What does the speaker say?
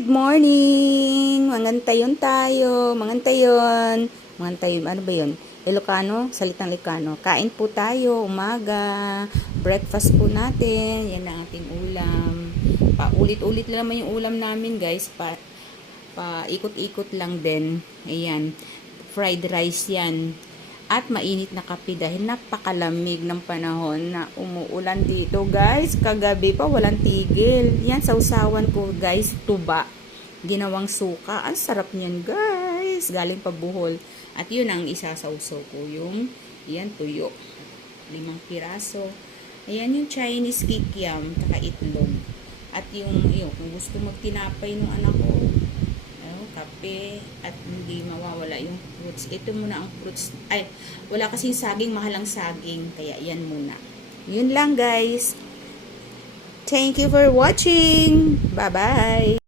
Good morning! Mangantayon tayo. Mangantayon. Mangantayon. Ano ba yun? Ilocano? Salitang Ilocano. Kain po tayo. Umaga. Breakfast po natin. Yan ang ating ulam. Paulit-ulit lang naman yung ulam namin, guys. Ikot-ikot lang din. Ayan. Fried rice yan. At mainit na kape dahil napakalamig ng panahon na umuulan dito, guys. Kagabi pa walang tigil. Yan, sausawan ko, guys, tuba. Ginawang suka. Ang sarap niyan, guys. Galing pa Bohol. At yun ang isasawsaw ko, yung yan, tuyo. 5 piraso. Ayan yung Chinese kikiam, taka itlog. At yung kung gusto magtinapay ng anak ko, kape, at hindi mawawala yung fruits. Ito muna ang fruits. Ay, wala kasing saging, mahal ang saging. Kaya yan muna. Yun lang, guys. Thank you for watching. Bye-bye.